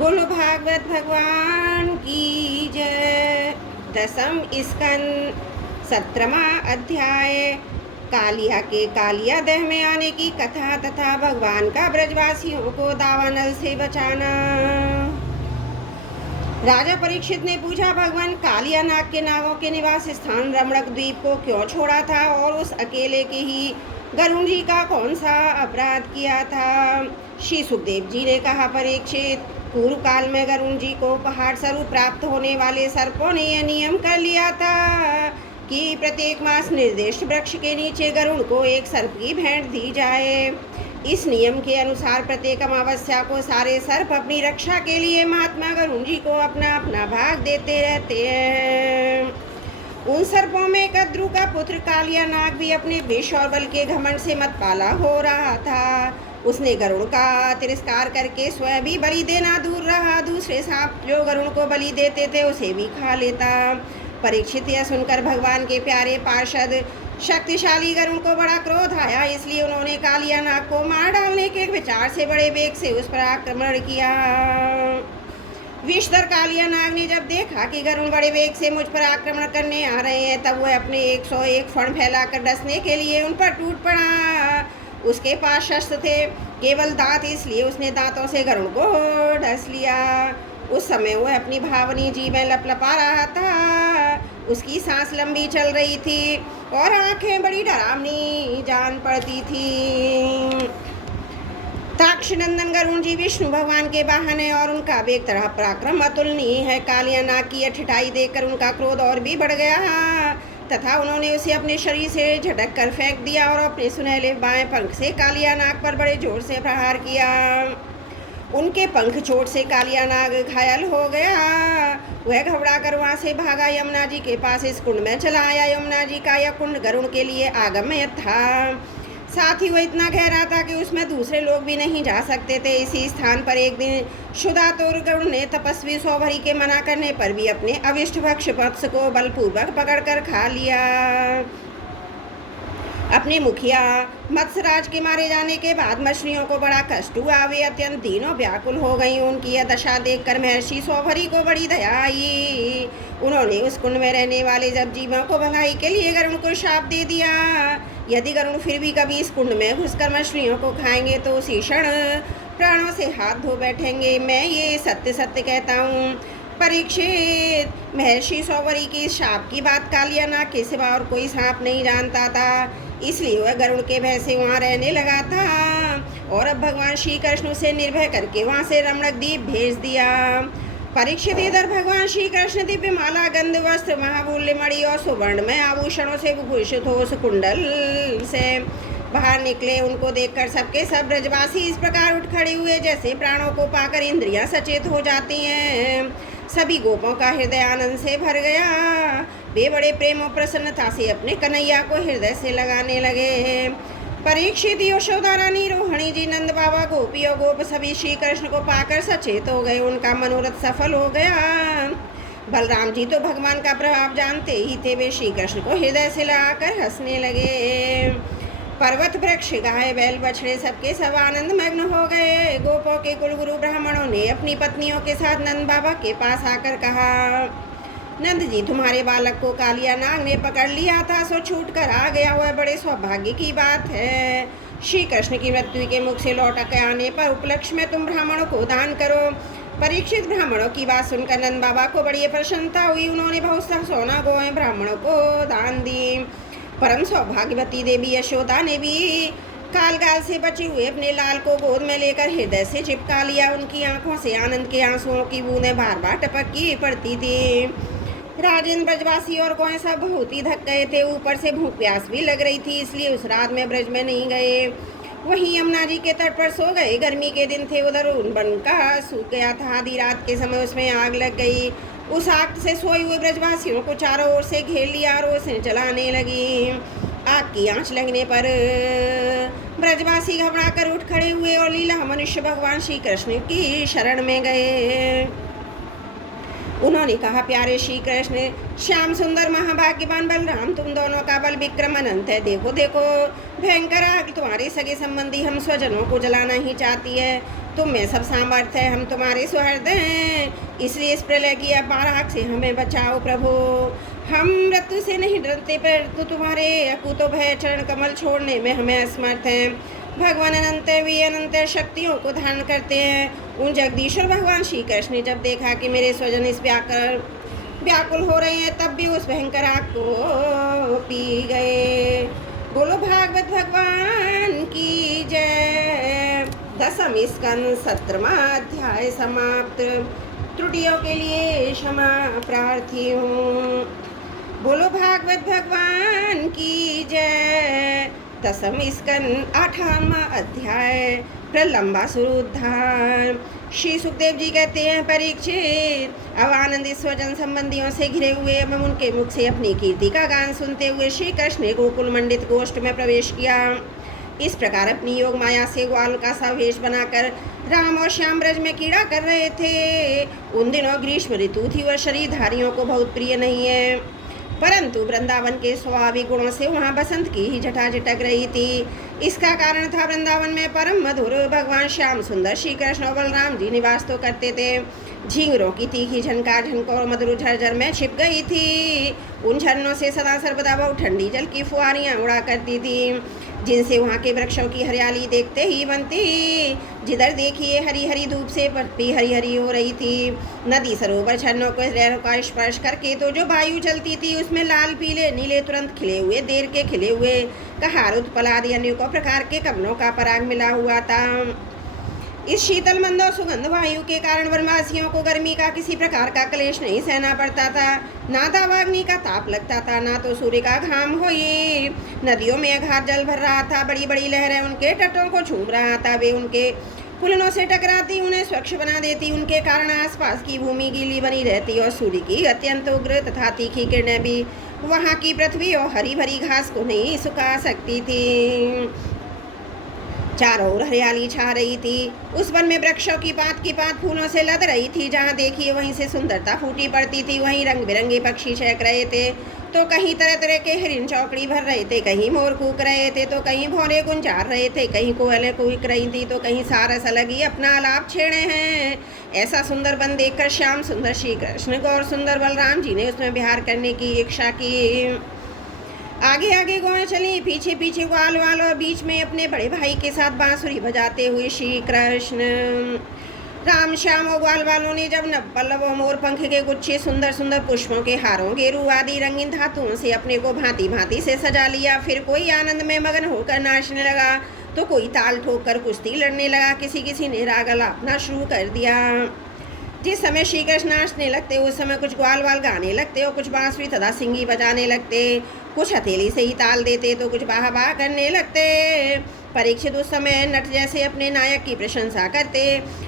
बोलो भागवत भगवान की जय। दसम स्कंद 17वां अध्याय कालिया के कालिया दह में आने की कथा तथा भगवान का ब्रजवासियों को दावानल से बचाना। राजा परीक्षित ने पूछा, भगवान कालिया नाग के नागों के निवास स्थान रमणक द्वीप को क्यों छोड़ा था और उस अकेले के ही गरुण जी का कौन सा अपराध किया था। श्री सुखदेव जी ने कहा, परीक्षित, पूर्व काल में गरुण जी को पहाड़ स्वरूप प्राप्त होने वाले सर्पों ने यह नियम कर लिया था कि प्रत्येक मास निर्दिष्ट वृक्ष के नीचे गरुण को एक सर्प की भेंट दी जाए। इस नियम के अनुसार प्रत्येक अमावस्या को सारे सर्प अपनी रक्षा के लिए महात्मा गरुण जी को अपना अपना भाग देते रहते हैं। उन सर्पों में कद्रु का पुत्र कालिया नाग भी अपने विष और बल के घमंड से मतवाला हो रहा था। उसने गरुड़ का तिरस्कार करके स्वयं भी बलि देना दूर रहा, दूसरे सांप जो गरुड़ को बलि देते थे उसे भी खा लेता। परीक्षित यह सुनकर भगवान के प्यारे पार्षद शक्तिशाली गरुड़ को बड़ा क्रोध आया, इसलिए उन्होंने कालिया नाग को मार डालने के विचार से बड़े वेग से उस पर आक्रमण किया। विषधर कालिया नाग ने जब देखा कि गरुड़ बड़े वेग से मुझ पर आक्रमण करने आ रहे हैं, तब वह अपने 101 फण फैलाकर डसने के लिए उन पर टूट पड़ा। उसके पास शस्त्र थे, केवल दांत, इसलिए उसने दांतों से गरुड़ को डस लिया। उस समय वह अपनी भावनी जीभें लपलपा रहा था। उसकी सांस लंबी चल रही थी और आंखें बड़ी डरावनी जान पड़ती थी। ताक्षनंदन गरुण जी विष्णु भगवान के वाहन है और उनका वेग तरह पराक्रम अतुलनीय है। कालिया नाग की ठिठाई देखकर उनका क्रोध और भी बढ़ गया तथा उन्होंने उसे अपने शरीर से झटक कर फेंक दिया और अपने सुनहले बाएं पंख से कालिया नाग पर बड़े जोर से प्रहार किया। उनके पंख चोट से कालिया नाग घायल हो गया। वह घबरा कर वहाँ से भागा, यमुना जी के पास इस कुंड में चला आया। यमुना जी का यह कुंड गरुड़ के लिए आगम्य था, साथ ही वह इतना गहरा था कि उसमें दूसरे लोग भी नहीं जा सकते थे। इसी स्थान पर एक दिन क्षुधातुर गरुड़ ने तपस्वी सौभरी के मना करने पर भी अपने अविष्ट भक्ष मत्स्य को बलपूर्वक पकड़कर खा लिया। अपने मुखिया मत्स्यराज के मारे जाने के बाद मछलियों को बड़ा कष्ट हुआ। वे अत्यंत दीनों व्याकुल हो गई। उनकी यह दशा देखकर महर्षि सौभरी को बड़ी दया आई। उन्होंने उस कुंड में रहने वाले जब जीवों को भलाई के लिए गरुड़ को शाप दे दिया, यदि गरुड़ फिर भी कभी इस कुंड में घुसकर मछलियों को खाएंगे तो उसी क्षण प्राणों से हाथ धो बैठेंगे। मैं ये सत्य सत्य कहता हूँ। परीक्षित, महर्षि सौभरी की शाप की बात कालिया नाग के सिवा और कोई सांप नहीं जानता था, इसलिए वह गरुड़ के भय से वहाँ रहने लगा था। और अब भगवान श्री कृष्ण उसे निर्भय करके वहाँ से रमणक द्वीप भेज दिया। परीक्षित, इधर भगवान श्री कृष्ण दिव्य माला, गंध, वस्त्र, महामूल्य मणि और सुवर्ण में आभूषणों से विभूषित हो उस कुंडल से बाहर निकले। उनको देखकर सबके सब ब्रजवासी इस प्रकार उठ खड़े हुए जैसे प्राणों को पाकर इंद्रियां सचेत हो जाती हैं। सभी गोपों का हृदय आनंद से भर गया। वे बड़े प्रेम और प्रसन्नता से अपने कन्हैया को हृदय से लगाने लगे। परीक्षित, यशोदा रानी, रोहिणी जी, नंद बाबा, गोपी और गोप सभी श्री कृष्ण को पाकर सचेत हो गए। उनका मनोरथ सफल हो गया। बलराम जी तो भगवान का प्रभाव जानते ही थे। वे श्री कृष्ण को हृदय से लगाकर हंसने लगे। पर्वत, वृक्ष, गाय, बैल, बछड़े सबके सब आनंद मग्न हो गए। गोपों के कुलगुरु ब्राह्मणों ने अपनी पत्नियों के साथ नंद बाबा के पास आकर कहा, नंद जी, तुम्हारे बालक को कालिया नाग ने पकड़ लिया था, सो छूट कर आ गया। वह बड़े सौभाग्य की बात है। श्री कृष्ण की मृत्यु के मुख से लौट के आने पर उपलक्ष्य में तुम ब्राह्मणों को दान करो। परीक्षित, ब्राह्मणों की बात सुनकर नंद बाबा को बड़ी प्रसन्नता हुई। उन्होंने बहुत सा सोना गौएं ब्राह्मणों को दान दी। परम सौभाग्यवती देवी यशोदा ने भी कालगाल से बचे हुए अपने लाल को गोद में लेकर हृदय से चिपका लिया। उनकी आंखों से आनंद के आंसुओं की बूंदें बार बार टपकी पड़ती थी। राजेंद्र, ब्रजवासी और गौएं सब बहुत ही थक गए थे। ऊपर से भूख प्यास भी लग रही थी, इसलिए उस रात में ब्रज में नहीं गए। वहीं यमुना जी के तट पर सो गए। गर्मी के दिन थे, उधर वन का सूख गया था। आधी रात के समय उसमें आग लग गई। उस आग से सोए हुए ब्रजवासियों को चारों ओर से घेर लिया और रोशनी जलाने लगी। आग की आंच लगने पर ब्रजवासी घबरा कर उठ खड़े हुए और लीला मनुष्य भगवान श्री कृष्ण की शरण में गए। उन्होंने कहा, प्यारे श्री कृष्ण, श्याम सुंदर महाभाग्यवान बलराम, तुम दोनों का बल विक्रम अनंत है। देखो देखो, भयंकर आग तुम्हारे सगे संबंधी हम स्वजनों को जलाना ही चाहती है। तुम में सब सामर्थ्य है, हम तुम्हारे सुहृद हैं, इसलिए इस प्रलय की अपार आग से हमें बचाओ प्रभु। हम मृत्यु से नहीं डरते, पर तो तुम्हारे अकुतो भय चरण कमल छोड़ने में हमें असमर्थ हैं। भगवान अनंत वे अनंत शक्तियों को धारण करते हैं। उन जगदीश्वर भगवान श्री कृष्ण ने जब देखा कि मेरे स्वजन इस व्याकुल हो रहे हैं, तब भी उस भयंकर आग को पी गए। बोलो भागवत भगवान की जय। 10वां स्कंद 17वां अध्याय समाप्त। त्रुटियों के लिए क्षमा प्रार्थी हूँ। बोलो भागवत भगवान की जय। 10वां स्कंद 8वां अध्याय प्रलंबासुर उद्धार। श्री सुखदेव जी कहते हैं, परीक्षित, अब आनंदित स्वजन संबंधियों से घिरे हुए एवं उनके मुख से अपनी कीर्ति का गान सुनते हुए श्री कृष्ण ने गोकुल मंडित गोष्ठ में प्रवेश किया। इस प्रकार अपनी योग माया से ग्वाल का सा वेश बनाकर राम और श्याम ब्रज में कीड़ा कर रहे थे। उन दिनों ग्रीष्म ऋतु थी और शरीरधारियों को बहुत प्रिय नहीं है, परंतु वृंदावन के स्वाभाविक गुणों से वहाँ बसंत की ही जटा झटक रही थी। इसका कारण था, वृंदावन में परम मधुर भगवान श्याम सुंदर श्री कृष्ण और बलराम जी निवास तो करते थे। झींगरों की तीखी झनकार झनकोर मधुर झरझर में छिप गई थी। उन झरनों से सदा सर्वदा बहुत ठंडी जल की फुहारियाँ उड़ा करती थी, जिनसे वहाँ के वृक्षों की हरियाली देखते ही बनती। जिधर देखिए हरी हरी धूप से पृथ्वी हरी हरी हो रही थी। नदी सरोवर झरनों को लहरों का स्पर्श करके तो जो वायु चलती थी, उसमें लाल पीले नीले तुरंत खिले हुए, देर के खिले हुए, कहार उत्पल आदि अनेकों प्रकार के कमलों का पराग मिला हुआ था। इस शीतल मंद और सुगंध वायु के कारण वनवासियों को गर्मी का किसी प्रकार का क्लेश नहीं सहना पड़ता था। ना दावाग्नि का ताप लगता था, ना तो सूर्य का घाम हो। ये नदियों में अगाध जल भर रहा था। बड़ी बड़ी लहरें उनके तटों को छू रहा था। वे उनके पुलनों से टकराती, उन्हें स्वच्छ बना देती। उनके कारण आसपास की भूमि गीली बनी रहती और सूर्य की अत्यंत उग्र तथा तीखी किरणें भी वहाँ की पृथ्वी और हरी भरी घास को नहीं सुखा सकती थी। चारों ओर हरियाली छा रही थी। उस वन में वृक्षों की पात फूलों से लद रही थी। जहाँ देखिए वहीं से सुंदरता फूटी पड़ती थी। वहीं रंग बिरंगे पक्षी चहक रहे थे, तो कहीं तरह तरह के हिरन चौकड़ी भर रहे थे, कहीं मोर कूक रहे थे, तो कहीं भौरे गुंजार रहे थे, कहीं कोयलें कूक रही थी, तो कहीं सारस अलग ही अपना आलाप छेड़े हैं। ऐसा सुंदर वन देखकर श्याम सुंदर श्री कृष्ण को और सुंदर बलराम जी ने उसमें विहार करने की इच्छा की। आगे आगे गौएं चली, पीछे पीछे ग्वाल वाल, और बीच में अपने बड़े भाई के साथ बांसुरी बजाते हुए श्री कृष्ण। राम श्याम और ग्वाल वालों ने जब नव पल्लव और मोर पंख के गुच्छे, सुंदर सुंदर पुष्पों के हारों, गेरू आदि रंगीन धातुओं से अपने को भांति भांति से सजा लिया। फिर कोई आनंद में मगन होकर नाचने लगा, तो कोई ताल ठोक कर कुश्ती लड़ने लगा। किसी किसी ने राग अलापना शुरू कर दिया। जिस समय श्री कृष्ण नाचने लगते, उस समय कुछ ग्वाल वाल गाने लगते और कुछ बांसुरी तथा सिंगी बजाने लगते। कुछ हथेली से ही ताल देते तो कुछ बाह बाह करने लगते। परीक्षित उस समय नट जैसे अपने नायक की प्रशंसा करते।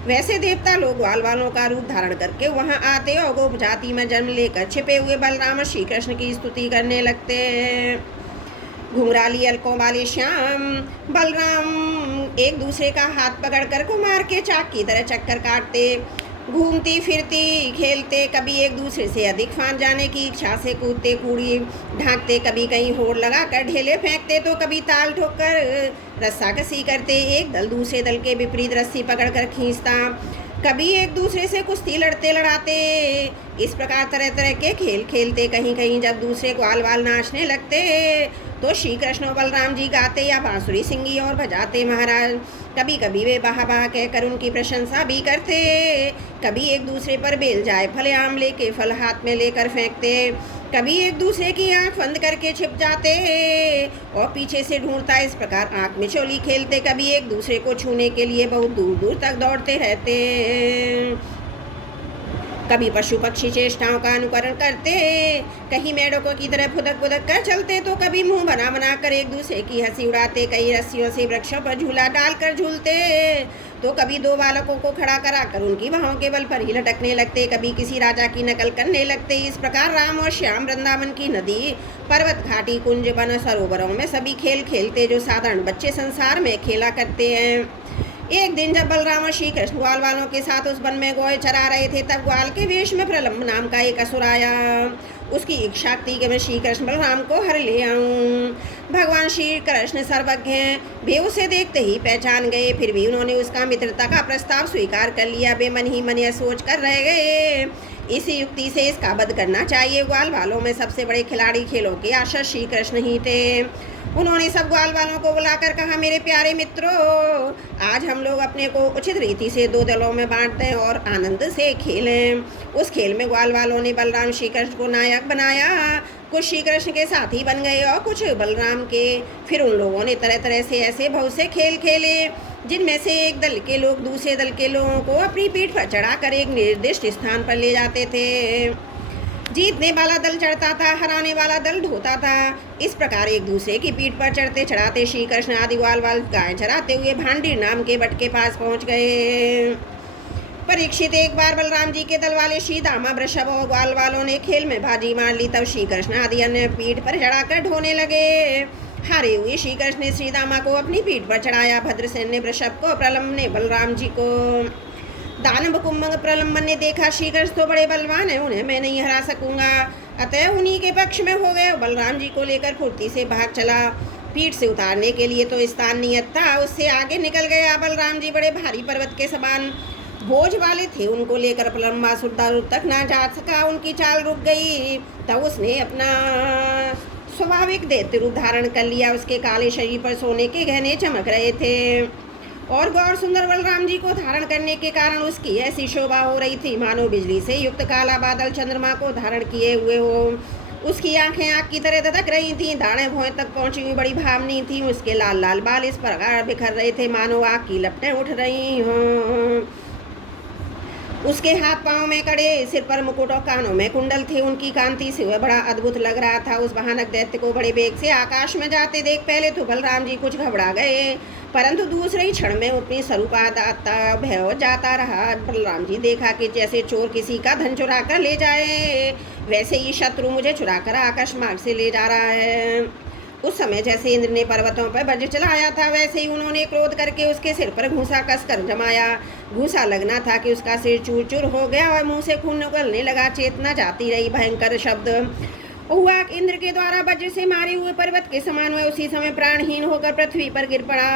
वैसे देवता लोग ग्वाल वालों का रूप धारण करके वहां आते और गोप जाति में जन्म लेकर छिपे हुए बलराम और श्री कृष्ण की स्तुति करने लगते। घुंघराली अलकों वाले श्याम बलराम एक दूसरे का हाथ पकड़कर कुमार के चाक की तरह चक्कर काटते, घूमती फिरती खेलते, कभी एक दूसरे से अधिक फांस जाने की इच्छा से कूदते, कूड़ी ढांकते, कभी कहीं होड़ लगाकर ढेले फेंकते, तो कभी ताल ठोककर रस्साकसी करते। एक दल दूसरे दल के विपरीत रस्सी पकड़कर खींचता, कभी एक दूसरे से कुश्ती लड़ते लड़ाते। इस प्रकार तरह तरह के खेल खेलते। कहीं कहीं जब दूसरे ग्वाल वाल नाचने लगते, तो श्री कृष्ण और बलराम जी गाते या बांसुरी सिंगी और बजाते महाराज। कभी कभी वे बाह बाह कहकर उनकी प्रशंसा भी करते। कभी एक दूसरे पर बेल जाए फले आमले के फल हाथ में लेकर फेंकते। कभी एक दूसरे की आंख बंद करके छिप जाते और पीछे से ढूंढता। इस प्रकार आंख में चोली खेलते। कभी एक दूसरे को छूने के लिए बहुत दूर दूर तक दौड़ते रहते। कभी पशु पक्षी चेष्टाओं का अनुकरण करते, कहीं मेढकों की तरह फुदक फुदक कर चलते, तो कभी मुंह बना बना कर एक दूसरे की हंसी उड़ाते। कई रस्सियों से वृक्षों पर झूला डालकर झूलते, तो कभी दो बालकों को खड़ा कराकर उनकी बाहों के बल पर ही लटकने लगते। कभी किसी राजा की नकल करने लगते। इस प्रकार राम और श्याम वृंदावन की नदी, पर्वत, घाटी, कुंज, वन, सरोवरों में सभी खेल खेलते जो साधारण बच्चे संसार में खेला करते हैं। एक दिन जब बलराम और श्री कृष्ण ग्वाल वालों के साथ उस वन में गोए चरा रहे थे, तब ग्वाल के वेश में प्रलम्ब नाम का एक असुर आया। उसकी इच्छा थी कि मैं श्री कृष्ण बलराम को हर ले आऊं। भगवान श्री कृष्ण सर्वज्ञ हैं, वे उसे देखते ही पहचान गए। फिर भी उन्होंने उसका मित्रता का प्रस्ताव स्वीकार कर लिया। वे मन ही मन यह सोच कर रह गए, इसी युक्ति से इसका वध करना चाहिए। ग्वाल वालों में सबसे बड़े खिलाड़ी खेलों के आशा श्री कृष्ण ही थे। उन्होंने सब ग्वाल वालों को बुलाकर कहा, मेरे प्यारे मित्रों, आज हम लोग अपने को उचित रीति से 2 दलों में बांट दें और आनंद से खेलें। उस खेल में ग्वाल वालों ने बलराम श्री कृष्ण को नायक बनाया। कुछ श्री कृष्ण के साथी बन गए और कुछ बलराम के। फिर उन लोगों ने तरह तरह से ऐसे बहुत से खेल खेले, जिनमें से एक दल के लोग दूसरे दल के लोगों को अपनी पीठ पर चढ़ाकर एक निर्दिष्ट स्थान पर ले जाते थे। जीतने वाला दल चढ़ता था, हराने वाला दल ढोता था। इस प्रकार एक दूसरे की पीठ पर चढ़ते चढ़ाते श्री कृष्ण आदि ग्वाल वाल गाय चराते हुए भांडी नाम के बट के पास पहुंच गए। परीक्षित एक बार बलराम जी के दल वाले श्री दामा वृषभ और ग्वाल वालों ने खेल में बाजी मार ली। तब श्री कृष्ण आदि अन्य पीठ पर चढ़ाकर ढोने लगे। हारे हुए श्री कृष्ण ने श्री दामा को अपनी पीठ पर चढ़ाया। भद्रसेन ने वृषभ को, प्रलम्ब ने बलराम जी को। दानव कुंभक प्रलम्बन ने देखा श्री कृष्ण तो बड़े बलवान है, उन्हें मैं नहीं हरा सकूंगा, अतः उन्हीं के पक्ष में हो गए। बलराम जी को लेकर फुर्ती से भाग चला। पीठ से उतारने के लिए तो स्थान नियत था, उससे आगे निकल गया। बलराम जी बड़े भारी पर्वत के समान बोझ वाले थे, उनको लेकर प्रलम्बासुर दूर तक ना जा सका। उनकी चाल रुक गई। तब उसने अपना स्वाभाविक दैत्य रूप धारण कर लिया। उसके काले शरीर पर सोने के गहने चमक रहे थे और गौर सुंदर बलराम जी को धारण करने के कारण उसकी ऐसी शोभा हो रही थी मानो बिजली से युक्त काला बादल चंद्रमा को धारण किए हुए हो। उसकी आंखें आग की तरह दधक रही थीं, दाढ़ें भौं तक पहुंची हुई बड़ी भावनी थी। उसके लाल लाल बाल इस प्रकार बिखर रहे थे मानो आग की लपटें उठ रही हों। उसके हाथ पांव में कड़े, सिर पर मुकुट और कानों में कुंडल थे। उनकी कांति से वह बड़ा अद्भुत लग रहा था। उस भयानक दैत्य को बड़े वेग से आकाश में जाते देख पहले तो बलराम जी कुछ घबरा गए, परंतु दूसरे ही क्षण में अपनी स्वरूपादाता भय हो जाता रहा। बलराम जी देखा कि जैसे चोर किसी का धन चुरा कर ले जाए, वैसे ही शत्रु मुझे चुरा कर आकाश मार्ग से ले जा रहा है। उस समय जैसे इंद्र ने पर्वतों पर वज्र चलाया था, वैसे ही उन्होंने क्रोध करके उसके सिर पर घूंसा कसकर जमाया। घूंसा लगना था कि उसका सिर चूर चूर हो गया और मुंह से खून निकलने लगा। चेतना जाती रही। भयंकर शब्द हुआ। इंद्र के द्वारा वज्र से मारे हुए पर्वत के समान हुए। उसी समय प्राणहीन होकर पृथ्वी पर गिर पड़ा।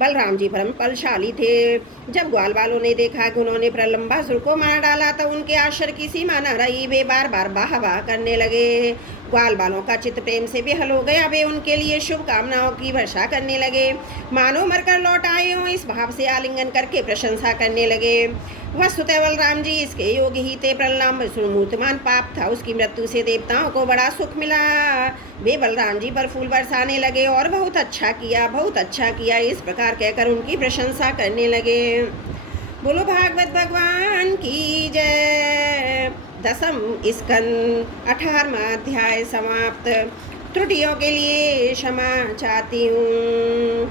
बलराम जी परम बलशाली थे। जब ग्वाल वालों ने देखा कि उन्होंने प्रलम्बासुर को मार डाला, तब उनके आश्चर्य की सीमा न रही। वे बार बार वाह वाह करने लगे। ग्वाल वालों का चित्त प्रेम से बेहल हो गया। वे उनके लिए शुभकामनाओं की वर्षा करने लगे, मानो मरकर लौट आए हों। इस भाव से आलिंगन करके प्रशंसा करने लगे। वस्तुतः बलराम जी इसके योग्य ही थे। प्रलम्बासुर मूर्तिमान पाप था, उसकी मृत्यु से देवताओं को बड़ा सुख मिला। वे बलराम जी पर फूल बरसाने लगे और बहुत अच्छा किया, बहुत अच्छा किया, इस प्रकार कहकर उनकी प्रशंसा करने लगे। बोलो भागवत भगवान की जय। 10वीं स्कंद 18वां अध्याय समाप्त। त्रुटियों के लिए क्षमा चाहती हूँ।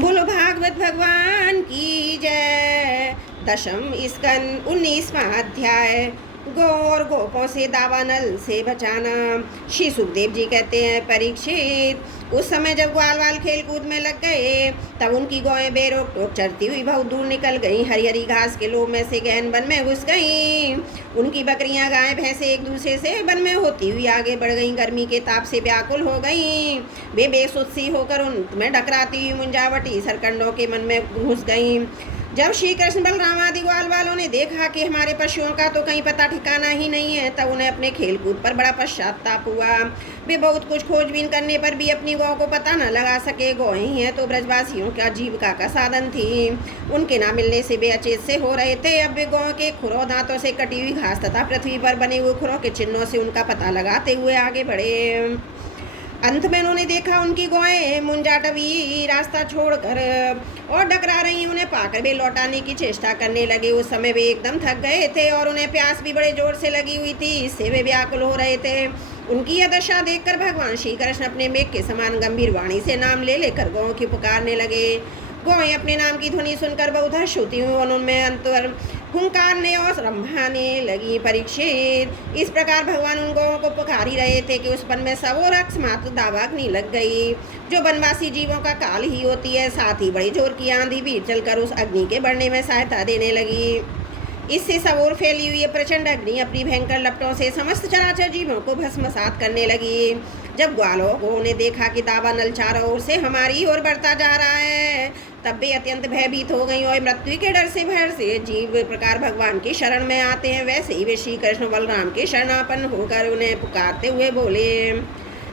बोलो भागवत भगवान की जय। 10वीं स्कंद 19वां अध्याय। गौ और गोपों से दावानल से बचाना। श्री सुखदेव जी कहते हैं, परीक्षित, उस समय जब ग्वाल वाल खेल कूद में लग गए, तब उनकी गौएं बेरोक टोक चरती हुई बहुत दूर निकल गईं। हरी हरी घास के लोभ में से गहन वन में घुस गईं। उनकी बकरियां, गायें, भैंसे एक दूसरे से वन में होती हुई आगे बढ़ गईं। गर्मी के ताप से व्याकुल हो गईं। वे बेसुध सी होकर उनमें डकराती हुई मुंजावटी सरकंडों के मन में घुस गईं। जब श्री कृष्ण बलराम आदि ग्वाल वालों ने देखा कि हमारे पशुओं का तो कहीं पता ठिकाना ही नहीं है, तब उन्हें अपने खेल कूद पर बड़ा पश्चाताप हुआ। वे बहुत कुछ खोजबीन करने पर भी अपनी गौ को पता न लगा सके। गौ ही है तो ब्रजवासियों का जीविका का साधन थी। उनके ना मिलने से वे अचेत से हो रहे थे। अब वे गौ के खुरों, दांतों से कटी हुई घास तथा पृथ्वी पर बने हुए खुरों के चिन्हों से उनका पता लगाते हुए आगे बढ़े। अंत में उन्होंने देखा उनकी गौएं मुंजाटवी रास्ता छोड़कर और डकरा रही। उन्हें पाकर वे लौटाने की चेष्टा करने लगे। उस समय वे एकदम थक गए थे और उन्हें प्यास भी बड़े जोर से लगी हुई थी। इससे वे व्याकुल हो रहे थे। उनकी यह दशा देखकर भगवान श्री कृष्ण अपने मेघ के समान गंभीर वाणी से नाम ले लेकर गौओं की पुकारने लगे। गौएं अपने नाम की ध्वनि सुनकर बहुत हर्ष होती हुई उनमें अंतर हुंकारने और रंभाने लगी परीक्षित। इस प्रकार भगवान उन गौओं को पुकार ही रहे थे कि उस वन में सब और अकस्मात दावाग्नि लग गई, जो वनवासी जीवों का काल ही होती है। साथ ही बड़ी जोर की आंधी भी चलकर उस अग्नि के बढ़ने में सहायता देने लगी। इससे सब ओर फैली हुई प्रचंड अग्नि अपनी भयंकर लपटों से समस्त चराचर जीवों को भस्मसात करने लगी। जब ग्वालों ने देखा कि दावानल चारों ओर से हमारी ओर बढ़ता जा रहा है, तब वे अत्यंत भयभीत हो गई और मृत्यु के डर से भय से जीव प्रकार भगवान की शरण में आते हैं, वैसे ही वे श्री कृष्ण बलराम के शरणापन्न होकर उन्हें पुकारते हुए बोले,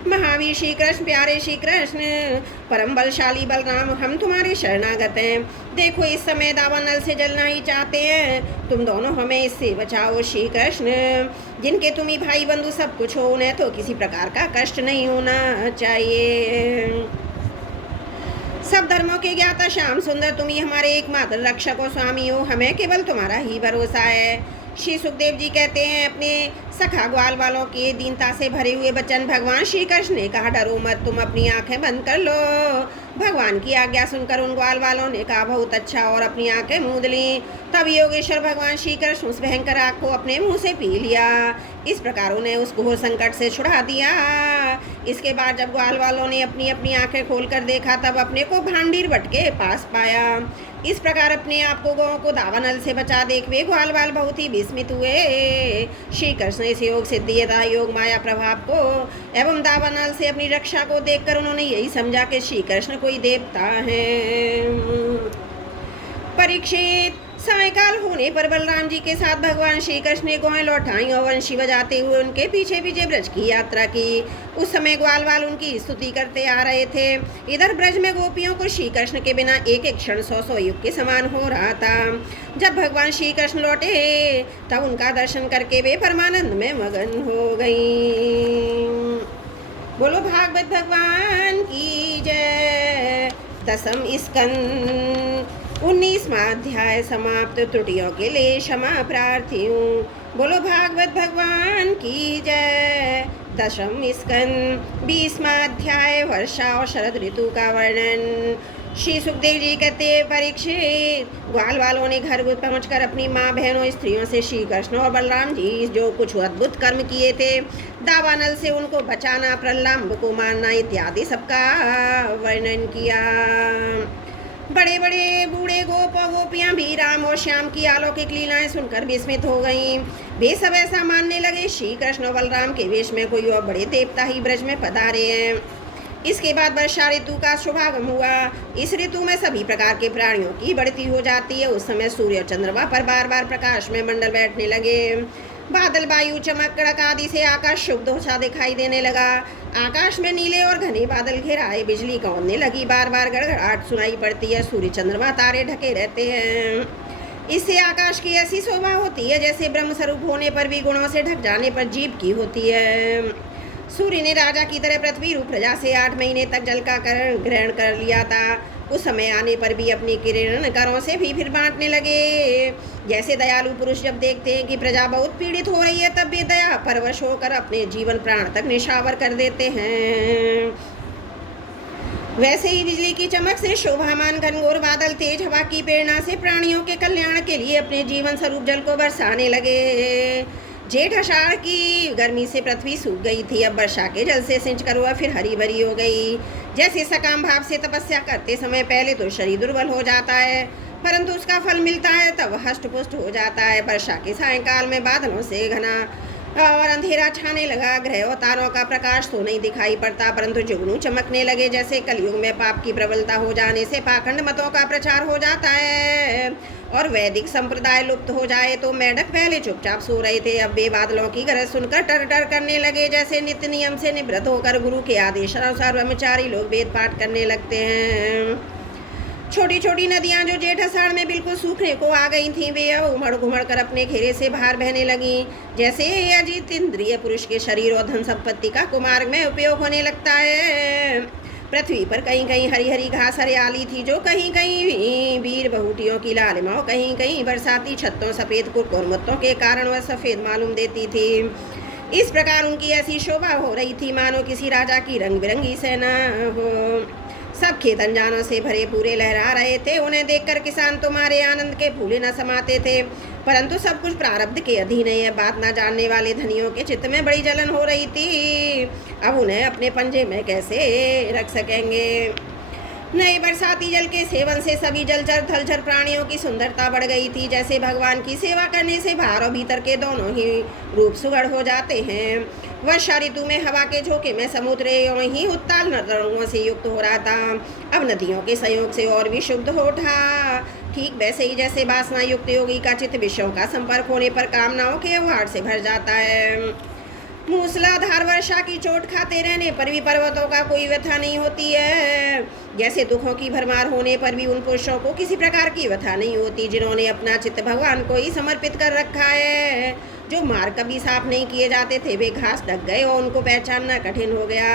महावीर श्री कृष्ण, प्यारे श्री कृष्ण, परम बलशाली बलराम, हम तुम्हारे शरणागत हैं। देखो इस समय दावानल से जलना ही चाहते हैं, तुम दोनों हमें इससे बचाओ। श्री कृष्ण, जिनके तुम ही भाई बंधु सब कुछ हो, उन्हें तो किसी प्रकार का कष्ट नहीं होना चाहिए। सब धर्मों के ज्ञाता श्याम सुंदर, तुम ही हमारे एकमात्र रक्षक और स्वामी हो, हमें केवल तुम्हारा ही भरोसा है। श्री सुखदेव जी कहते हैं, अपने सखा ग्वाल वालों के दीनता से भरे हुए वचन भगवान श्री कृष्ण ने कहा, डरो मत, तुम अपनी आंखें बंद कर लो। भगवान की आज्ञा सुनकर उन ग्वाल वालों ने कहा, बहुत अच्छा, और अपनी आंखें मूंद ली। तब योगेश्वर भगवान श्री कृष्ण उस भयंकर आग को अपने मुंह से पी लिया। इस प्रकार उन्हें उस घोर संकट से छुड़ा दिया। इसके बाद जब ग्वाल वालों ने अपनी अपनी आंखें खोलकर देखा, तब अपने को भांडीर भट्ट के पास पाया। इस प्रकार अपने आप को गौं को दावानल से बचा देख वे ग्वाल वाल बहुत ही विस्मित हुए। श्री कृष्ण इस योग सिद्धि योग माया प्रभाव को एवं दावानल से अपनी रक्षा को देखकर उन्होंने यही समझा कि श्री कृष्ण कोई देवता हैं। परीक्षित, सायकाल होने पर बलराम जी के साथ भगवान श्री कृष्ण ने गौएं लौटाई और वंशी बजाते हुए उनके पीछे पीछे ब्रज की यात्रा की। उस समय ग्वाल वाल उनकी स्तुति करते आ रहे थे। इधर ब्रज में गोपियों को श्री कृष्ण के बिना एक एक क्षण 100 युग के समान हो रहा था। जब भगवान श्री कृष्ण लौटे, तब उनका दर्शन करके वे परमानंद में मगन हो गईं। बोलो भागवत भगवान की जय। दसम स्कंद 19वां अध्याय समाप्त। त्रुटियों के लिए क्षमा प्रार्थी हूँ। बोलो भागवत भगवान की जय। दशम स्कंद 20वां अध्याय वर्षा और शरद ऋतु का वर्णन। श्री सुखदेव जी कहते, परीक्षित, ग्वाल वालों ने घर पहुंचकर अपनी माँ, बहनों, स्त्रियों से श्री कृष्ण और बलराम जी जो कुछ अद्भुत कर्म किए थे, दावानल से उनको बचाना, प्रहलाद को मारना इत्यादि सबका वर्णन किया। बड़े बड़े बूढ़े गोप और गोपियाँ भी राम और श्याम की अलौकिक लीलाएं सुनकर विस्मित हो गईं। वे सब ऐसा मानने लगे श्री कृष्ण और बलराम के वेश में कोई और बड़े देवता ही ब्रज में पधारे हैं। इसके बाद वर्षा ऋतु का शुभागम हुआ। इस ऋतु में सभी प्रकार के प्राणियों की बढ़ती हो जाती है। उस समय सूर्य और चंद्रमा पर बार बार प्रकाश में मंडल बैठने लगे। बादल, वायु, चमक, कड़क आदि से आकाश शुभ्र सा दिखाई देने लगा। आकाश में नीले और घने बादल घेराए, बिजली कौंधने लगी, बार बार गड़गड़ाहट सुनाई पड़ती है। सूर्य, चंद्रमा, तारे ढके रहते हैं। इससे आकाश की ऐसी शोभा होती है जैसे ब्रह्म स्वरूप होने पर भी गुणों से ढक जाने पर जीव की होती है। सूर्य ने राजा की तरह पृथ्वी रूप प्रजा से 8 महीने तक जल का ग्रहण कर लिया था। उस समय आने पर भी अपनी किरण करों से भी फिर बांटने लगे। जैसे दयालु पुरुष जब देखते हैं कि प्रजा बहुत पीड़ित हो रही है, तब वे दया परवश होकर अपने जीवन प्राण तक निशावर कर देते हैं। वैसे ही बिजली की चमक से शोभामान घनघोर बादल, तेज हवा की प्रेरणा से प्राणियों के कल्याण के लिए अपने जीवन स्वरूप जल को बरसाने लगे। जेठ आषाढ़ की गर्मी से पृथ्वी सूख गई थी, अब वर्षा के जल से सिंचकर वह फिर हरी भरी हो गई। जैसे सकाम भाव से तपस्या करते समय पहले तो शरीर दुर्बल हो जाता है, परंतु उसका फल मिलता है तब हष्ट पुष्ट हो जाता है। वर्षा के सायंकाल में बादलों से घना और अंधेरा छाने लगा। ग्रह और तारों का प्रकाश तो नहीं दिखाई पड़ता, परंतु जुगनू चमकने लगे। जैसे कलयुग में पाप की प्रबलता हो जाने से पाखंड मतों का प्रचार हो जाता है और वैदिक संप्रदाय लुप्त हो जाए, तो मेढक पहले चुपचाप सो रहे थे, अब वे बादलों की गरज सुनकर टर टर करने लगे। जैसे नित्य नियम से निवृत्त होकर गुरु के आदेश अनुसार ब्रह्मचारी लोग वेद पाठ करने लगते हैं। छोटी छोटी नदियां जो जेठ आषाढ़ में बिल्कुल सूखने को आ गई थीं, वे उमड़ घुमड़ कर अपने घेरे से बाहर बहने लगीं। जैसे अजित इंद्रिय पुरुष के शरीर और धन संपत्ति का कुमार्ग में उपयोग होने लगता है। पृथ्वी पर कहीं कहीं हरी हरी घास हरियाली थी, जो कहीं कहीं वीर बहुटियों की लालिमा, कहीं कहीं बरसाती छत्तों सफ़ेद कुरकुरमुत्तों के कारण वह सफ़ेद मालूम देती थी। इस प्रकार उनकी ऐसी शोभा हो रही थी मानो किसी राजा की रंग बिरंगी सेना हो। सब खेत अनजानों से भरे पूरे लहरा रहे थे। उन्हें देखकर किसान तुम्हारे आनंद के फूले न समाते थे। परंतु सब कुछ प्रारब्ध के अधीन है। यह बात ना जानने वाले धनियों के चित्त में बड़ी जलन हो रही थी। अब उन्हें अपने पंजे में कैसे रख सकेंगे। नए बरसाती जल के सेवन से सभी जलचर थलचर प्राणियों की सुंदरता बढ़ गई थी। जैसे भगवान की सेवा करने से बाहर और भीतर के दोनों ही रूप सुगढ़ हो जाते हैं। वर्षा ऋतु में हवा के झोंके में समुद्र यूं ही उत्ताल तरंगों से युक्त हो रहा था। अब नदियों के सहयोग से और भी शुद्ध हो उठा। ठीक वैसे ही जैसे वासना युक्त योगी का चित्त विषयों का संपर्क होने पर कामनाओं के उहाड़ से भर जाता है। मूसलाधार वर्षा की चोट खाते रहने पर भी पर्वतों का कोई व्यथा नहीं होती है। जैसे दुखों की भरमार होने पर भी उन पुरुषों को किसी प्रकार की व्यथा नहीं होती जिन्होंने अपना चित्त भगवान को ही समर्पित कर रखा है। जो मार्ग कभी साफ नहीं किए जाते थे वे घास ढक गए और उनको पहचानना कठिन हो गया।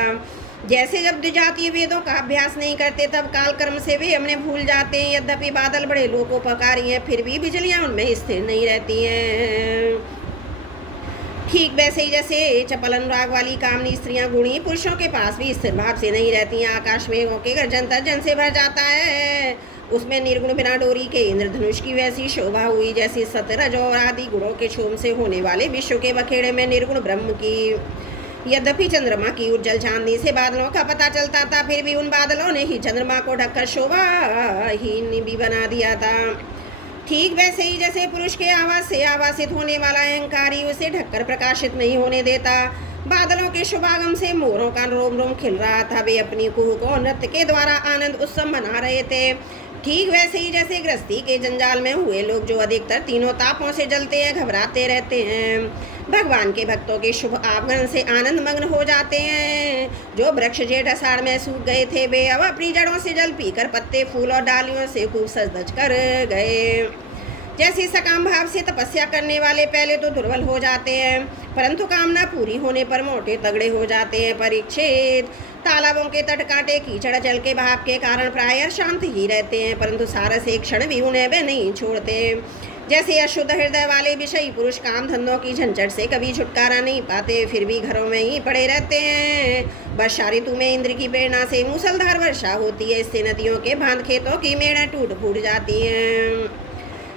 जैसे जब द्विजातीय वेदों का अभ्यास नहीं करते तब काल कर्म से वे हमने भूल जाते हैं। यद्यपि बादल बड़े लोकोपकारी हैं फिर भी बिजलियां उनमें स्थिर नहीं रहती हैं। ठीक वैसे ही जैसे चपल अनुराग वाली कामनी स्त्रियां गुणी पुरुषों के पास भी स्थिर भाव से नहीं रहती हैं। आकाश मेघों के गर्जन तर्जन से भर जाता है। उसमें निर्गुण बिना डोरी के इंद्रधनुष की वैसी शोभा हुई जैसी सतरज और आदि गुणों के क्षोभ से होने वाले विश्व के बखेड़े में निर्गुण ब्रह्म की। यद्यपि चंद्रमा की उज्जवल चांदनी से बादलों का पता चलता था फिर भी उन बादलों ने ही चंद्रमा को ढककर शोभाहीन भी बना दिया था। ठीक वैसे ही जैसे पुरुष के आवाज से आवासित होने वाला अहंकारी उसे ढककर प्रकाशित नहीं होने देता। बादलों के शुभागम से मोरों का रोम रोम खिल रहा था। वे अपनी कुहक और नृत्य के द्वारा आनंद उत्सव मना रहे थे। ठीक वैसे ही जैसे गृहस्थी के जंजाल में हुए लोग जो अधिकतर तीनों तापों से जलते हैं घबराते रहते हैं भगवान के भक्तों के शुभ आगमन से आनंद मग्न हो जाते हैं। जो वृक्ष जेठ आषाढ़ में सूख गए थे वे अब अपनी जड़ों से जल पीकर पत्ते फूल और डालियों से खूब सज धज कर गए। जैसे सकाम भाव से तपस्या करने वाले पहले तो दुर्बल हो जाते हैं परंतु कामना पूरी होने पर मोटे तगड़े हो जाते हैं। परीक्षित तालाबों के तट कांटे कीचड़ जल के बहाव के कारण प्रायः शांत ही रहते हैं परंतु सारस एक क्षण भी उन्हें वे नहीं छोड़ते। जैसे अशुद्ध हृदय वाले विषयी पुरुष काम धंधों की झंझट से कभी छुटकारा नहीं पाते फिर भी घरों में ही पड़े रहते हैं। वर्षा ऋतु में इंद्र की प्रेरणा से मूसलधार वर्षा होती है। इससे नदियों के बांध खेतों की मेड़ें टूट फूट जाती हैं।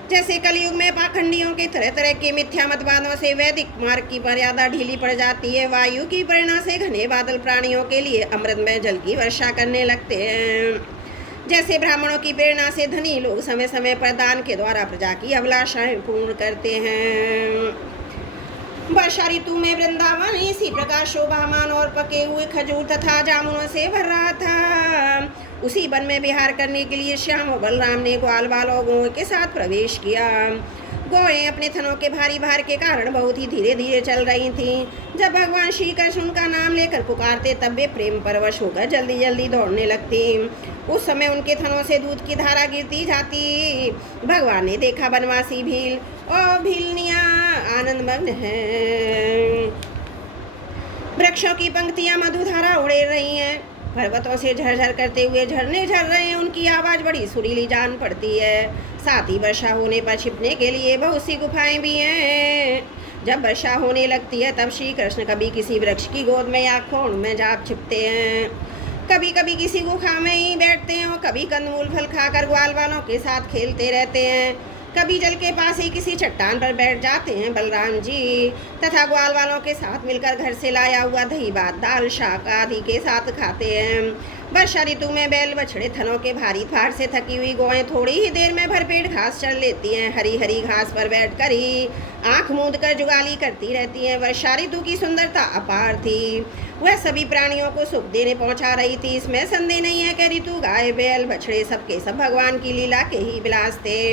जैसे कलयुग में पाखंडियों के तरह तरह के मिथ्या मतवादों से वैदिक मार्ग की मर्यादा ढीली पड़ जाती है। वायु की प्रेरणा से घने बादल प्राणियों के लिए अमृतमय जल की वर्षा करने लगते हैं। जैसे ब्राह्मणों की प्रेरणा से धनी लोग समय समय पर दान के द्वारा प्रजा की अभिलाषाएं पूर्ण करते हैं। वर्षा ऋतु में वृंदावन इसी प्रकार शोभामान और पके हुए खजूर तथा जामुनों से भर रहा था। उसी वन में विहार करने के लिए श्याम और बलराम ने ग्वाल बालों गौं के साथ प्रवेश किया। गौएं अपने थनों के भारी भार के कारण बहुत ही धीरे धीरे चल रही थीं। जब भगवान श्री कृष्ण उनका नाम लेकर पुकारते तब वे प्रेम परवश होकर जल्दी जल्दी दौड़ने लगती। उस समय उनके थनों से दूध की धारा गिरती जाती। भगवान ने देखा बनवासी भील और भीलनियाँ आनंदमग्न हैं। वृक्षों की पंक्तियाँ मधुधारा उड़े रही हैं। पर्वतों से झरझर करते हुए झरने झर रहे हैं। उनकी आवाज़ बड़ी सुरीली जान पड़ती है। साथ ही वर्षा होने पर छिपने के लिए बहुत सी गुफाएं भी हैं। जब वर्षा होने लगती है तब श्री कृष्ण कभी किसी वृक्ष की गोद में या खोड़ में जा छिपते हैं। कभी कभी किसी गुफा में ही बैठते हैं और कभी कंदमूल फल खाकर ग्वाल वालों के साथ खेलते रहते हैं। कभी जल के पास ही किसी चट्टान पर बैठ जाते हैं। बलराम जी तथा ग्वाल वालों के साथ मिलकर घर से लाया हुआ दही भात दाल शाक आदि के साथ खाते हैं। वर्षा ऋतु में बैल बछड़े थनों के भारी भार से थकी हुई गौएं थोड़ी ही देर में भरपेट घास चढ़ लेती हैं। हरी हरी घास पर बैठकर ही आंख मूंद कर जुगाली करती रहती हैं। वर्षा ऋतु की सुंदरता अपार थी। वह सभी प्राणियों को सुख देने पहुंचा रही थी। इसमें संदेह नहीं है कि ऋतु गाय बैल बछड़े सबके सब भगवान की लीला के ही विलास थे।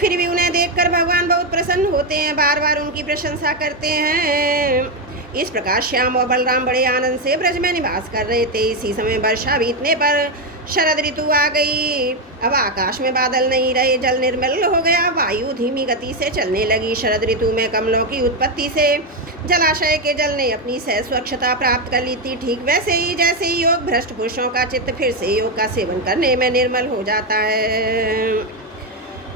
फिर भी उन्हें देखकर भगवान बहुत प्रसन्न होते हैं। बार बार उनकी प्रशंसा करते हैं। इस प्रकार श्याम और बलराम बड़े आनंद से ब्रज में निवास कर रहे थे। इसी समय वर्षा बीतने पर शरद ऋतु आ गई। अब आकाश में बादल नहीं रहे। जल निर्मल हो गया। वायु धीमी गति से चलने लगी। शरद ऋतु में कमलों की उत्पत्ति से जलाशय के जल ने अपनी सह स्वच्छता प्राप्त कर ली थी। ठीक वैसे ही जैसे ही योग भ्रष्ट पुरुषों का चित्त फिर से योग का सेवन करने में निर्मल हो जाता है।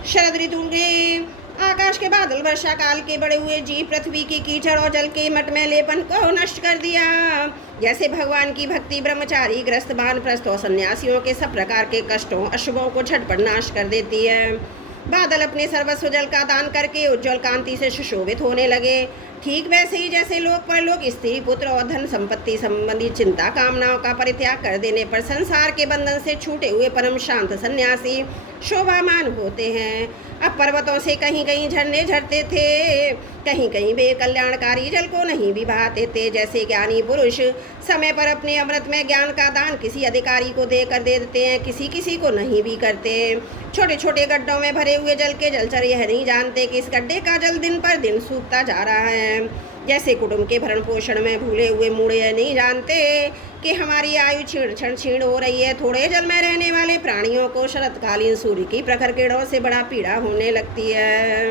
शरद ऋतु के आकाश के बादल वर्षा काल के बड़े हुए जीव पृथ्वी की कीचड़ और जल के मट में लेपन को नष्ट कर दिया। जैसे भगवान की भक्ति ब्रह्मचारी ग्रस्त वानप्रस्थ और सन्यासियों के सब प्रकार के कष्टों अशुभों को झटपट नाश कर देती है। बादल अपने सर्वस्व जल का दान करके उज्ज्वल कांति से सुशोभित होने लगे। ठीक वैसे ही जैसे लोक परलोक, स्त्री पुत्र और धन संपत्ति संबंधी चिंता कामनाओं का परित्याग कर देने पर संसार के बंधन से छूटे हुए परम शांत सन्यासी शोभामान होते हैं। अब पर्वतों से कहीं कहीं झरने झरते थे, कहीं कहीं वे कल्याणकारी जल को नहीं भी बहाते थे। जैसे ज्ञानी पुरुष समय पर अपने अमृत में ज्ञान का दान किसी अधिकारी को देकर दे देते हैं, किसी किसी को नहीं भी करते। छोटे छोटे गड्ढों में भरे हुए जल के जलचर यह नहीं जानते कि इस गड्ढे का जल दिन पर दिन सूखता जा रहा है। जैसे कुटुंब के भरण पोषण में भूले हुए मूढ़े यह नहीं जानते कि हमारी आयु क्षीण हो रही है। थोड़े जल में रहने वाले प्राणियों को शरतकालीन सूर्य की प्रखर किरणों से बड़ा पीड़ा होने लगती है।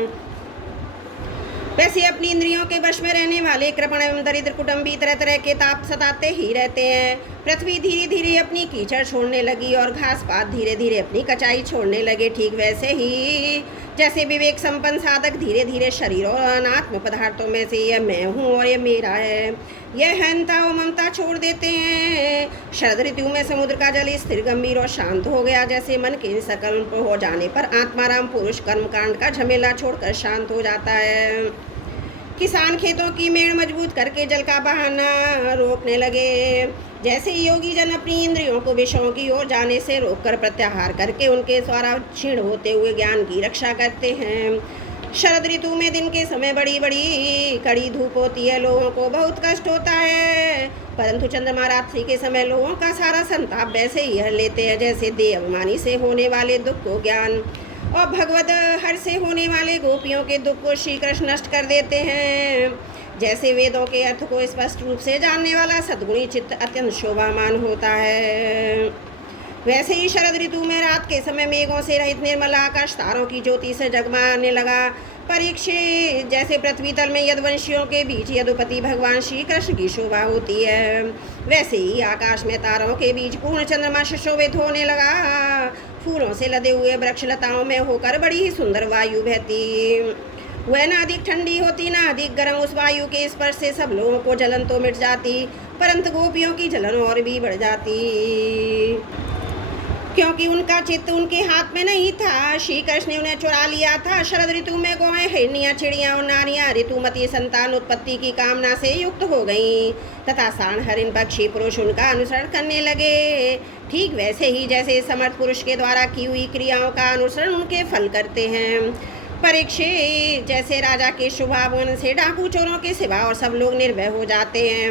वैसे अपनी इंद्रियों के वश में रहने वाले कृपण एवं दरिद्र कुटुंबी तरह तरह के ताप सताते ही रहते हैं। पृथ्वी धीरे धीरे अपनी कीचड़ छोड़ने लगी और घास पात धीरे धीरे अपनी कचाई छोड़ने लगे। ठीक वैसे ही जैसे विवेक संपन्न साधक धीरे धीरे शरीर और अनात्म पदार्थों में से यह मैं हूँ और यह मेरा है, यह अहंता और ममता छोड़ देते हैं। शरद ऋतु में समुद्र का जल स्थिर गंभीर और शांत हो गया। जैसे मन के सकल्प हो जाने पर आत्माराम पुरुष कर्मकांड का झमेला छोड़कर शांत हो जाता है। किसान खेतों की मेड़ मजबूत करके जल का बहाना रोकने लगे। जैसे योगी जन अपनी इंद्रियों को विषयों की ओर जाने से रोककर प्रत्याहार करके उनके द्वारा क्षीण होते हुए ज्ञान की रक्षा करते हैं। शरद ऋतु में दिन के समय बड़ी बड़ी कड़ी धूप होती है, लोगों को बहुत कष्ट होता है, परंतु चंद्रमा रात्रि के समय लोगों का सारा संताप वैसे ही हर लेते हैं जैसे देह अभिमानी से होने वाले दुख को ज्ञान और भगवत हर से होने वाले गोपियों के दुख को श्री कृष्ण नष्ट कर देते हैं। जैसे वेदों के अर्थ को स्पष्ट रूप से जानने वाला सद्गुणी चित्त अत्यंत शोभामान होता है, वैसे ही शरद ऋतु में रात के समय मेघों से रहित निर्मल आकाश तारों की ज्योति से जगमगाने लगा। परीक्षित जैसे पृथ्वी तल में यदुवंशियों के बीच यदुपति भगवान श्री कृष्ण की शोभा होती है, वैसे ही आकाश में तारों के बीच पूर्ण चंद्रमा सुशोभित होने लगा। फूलों से लदे हुए वृक्ष लताओं में होकर बड़ी ही सुंदर वायु बहती, वह न अधिक ठंडी होती न अधिक गर्म। उस वायु के स्पर्श से सब लोगों को जलन तो मिट जाती, परंतु गोपियों की जलन और भी बढ़ जाती, क्योंकि उनका चित्त उनके हाथ में नहीं था। श्री कृष्ण ने उन्हें चुरा लिया था। शरद ऋतु में गौएं, हिरनियाँ, चिड़ियाँ और नारियाँ ऋतुमती संतान उत्पत्ति की कामना से युक्त हो गईं तथा साण, हरिण, पक्षी, पुरुष उनका अनुसरण करने लगे। ठीक वैसे ही जैसे समर्थ पुरुष के द्वारा की हुई क्रियाओं का अनुसरण उनके फल करते हैं। परीक्षित जैसे राजा के शुभागमन से डाकू चोरों के सिवा और सब लोग निर्भय हो जाते हैं,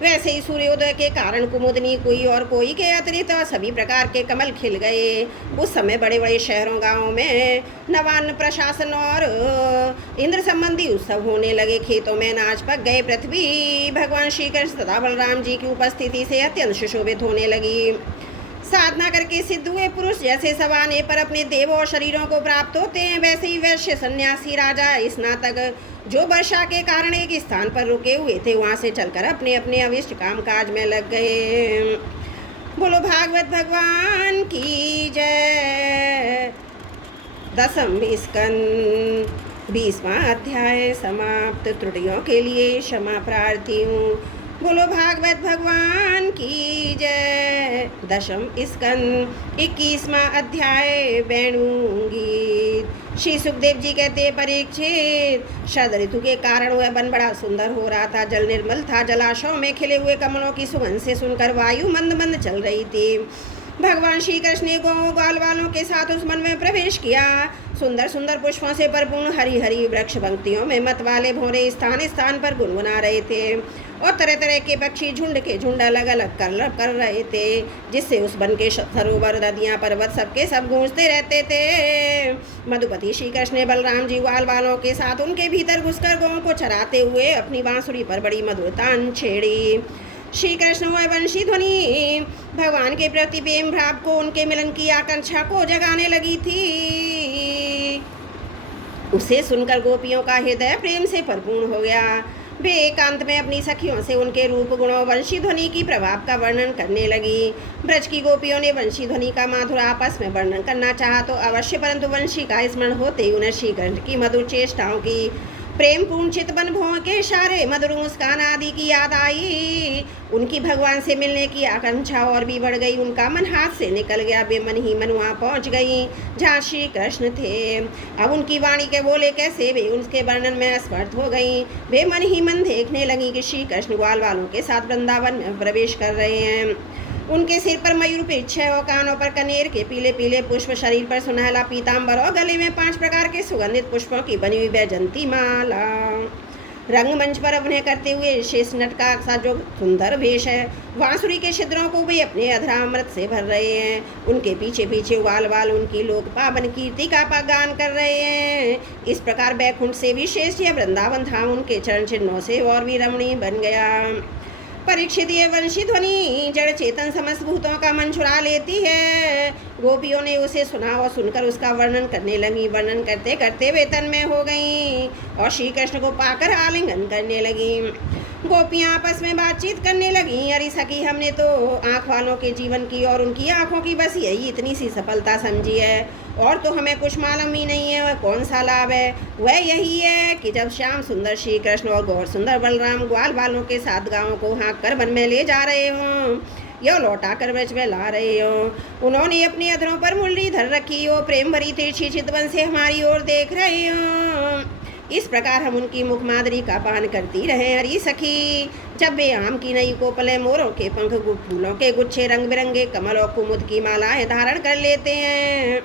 वैसे ही सूर्योदय के कारण कुमुदनी कोई और कोई के अतिरिक्त सभी प्रकार के कमल खिल गए। उस समय बड़े बड़े शहरों गांवों में नवान्न प्रशासन और इंद्र संबंधी उत्सव होने लगे। खेतों में अनाज पक गए। पृथ्वी भगवान श्री कृष्ण तथा बलराम जी की उपस्थिति से अत्यंत सुशोभित होने लगी। साधना करके सिद्ध हुए पुरुष जैसे सवाने पर अपने देवों शरीरों को प्राप्त होते हैं, वैसे ही वैश्य, सन्यासी, राजा, स्नातक जो वर्षा के कारण एक स्थान पर रुके हुए थे वहां से चलकर अपने अपने अविष्ट काम काज में लग गए। बोलो भागवत भगवान की जय। 10वां स्कंद 20वां अध्याय समाप्त। त्रुटियों के लिए क्षमा प्रार्थी हूँ। बोलो भागवत भगवान की जय। 10वां स्कंद 21वां अध्याय वेणुगीत। श्री सुखदेव जी कहते, परीक्षित, शरद ऋतु के कारण वह वन बड़ा सुंदर हो रहा था। जल निर्मल था। जलाशयों में खिले हुए कमलों की सुगंध से सुनकर वायु मंद मंद चल रही थी। भगवान श्री कृष्ण ने गौ ग्वाल वालों के साथ उस वन में प्रवेश किया। सुंदर सुंदर पुष्पों से परिपूर्ण हरी हरी वृक्ष पंक्तियों में मत वाले भौरे स्थान स्थान पर गुनगुना रहे थे और तरह तरह के पक्षी झुंड के झुंड अलग अलग कर रहे थे, जिससे उस वन के सरोवर, नदियाँ, पर्वत सबके सब गूंजते रहते थे। मधुपति श्री कृष्ण ने बलराम जी ग्वाल वालों के साथ उनके भीतर घुसकर गौं को चराते हुए अपनी बांसुरी पर बड़ी मधुरता छेड़ी। श्री कृष्ण वह वंशी ध्वनि भगवान के प्रति प्रेम भाव को, उनके मिलन की आकांक्षा को जगाने लगी थी। उसे सुनकर गोपियों का हृदय प्रेम से परिपूर्ण हो गया। वे एकांत में अपनी सखियों से उनके रूप गुणों वंशी ध्वनि की प्रभाव का वर्णन करने लगी। ब्रज की गोपियों ने वंशी ध्वनि का माधुर आपस में वर्णन करना चाहा तो अवश्य, परंतु वंशी का स्मरण होते ही उन्हें श्री कृष्ण की मधुर चेष्टाओं की प्रेम पूर्ण चितवन भों के इशारे मधुर मुस्कान आदि की याद आई। उनकी भगवान से मिलने की आकांक्षा और भी बढ़ गई। उनका मन हाथ से निकल गया। वे मन ही मन वहाँ पहुँच गई जहाँ श्री कृष्ण थे। अब उनकी वाणी के बोले कैसे वे उनके वर्णन में असमर्थ हो गई। वे मन ही मन देखने लगी कि श्री कृष्ण ग्वाल वालों के साथ वृंदावन में प्रवेश कर रहे हैं। उनके सिर पर मयूर पीठ है और कानों पर कनेर के पीले पीले पुष्प, शरीर पर सुनहला पीताम्बर और गले में 5 प्रकार के सुगंधित पुष्पों की बनी हुई वैजंती माला। रंगमंच पर अभिनय करते हुए शेष नट का सा जो सुंदर वेश है, बांसुरी के छिद्रों को वे अपने अधरामृत से भर रहे हैं। उनके पीछे पीछे वाल वाल उनकी लोक पावन कीर्ति का गान कर रहे हैं। इस प्रकार बैकुंठ से भी शेष यह वृंदावन था उनके चरण चिन्हों से और भी रमणीय बन गया। परीक्षित ये वंशी ध्वनि जड़ चेतन समस्त भूतों का मन चुरा लेती है। गोपियों ने उसे सुना और सुनकर उसका वर्णन करने लगी। वर्णन करते करते वे तन्मय हो गईं और श्री कृष्ण को पाकर आलिंगन करने लगी। गोपियाँ आपस में बातचीत करने लगी। अरे सखी, हमने तो आँख वालों के जीवन की और उनकी आँखों की बस यही इतनी सी सफलता समझी है, और तो हमें कुछ मालूम ही नहीं है वह कौन सा लाभ है। वह यही है कि जब श्याम सुंदर श्री कृष्ण और गौर सुंदर बलराम ग्वाल वालों के साथ गाँव को हाँक कर वन में ले जा रहे हों या लौटा कर ब्रज में ला रहे हो। उन्होंने अपनी अधरों पर मुरली धर रखी हो, प्रेम भरी तिरछी चितवन से हमारी ओर देख रहे हो। इस प्रकार हम उनकी मुखमादरी का पान करती रहे। अरे सखी, जब वे आम की नई कोपलें, मोरों के पंख, फूलों के गुच्छे, रंग बिरंगे कमल और कुमुद की मालाएं धारण कर लेते हैं।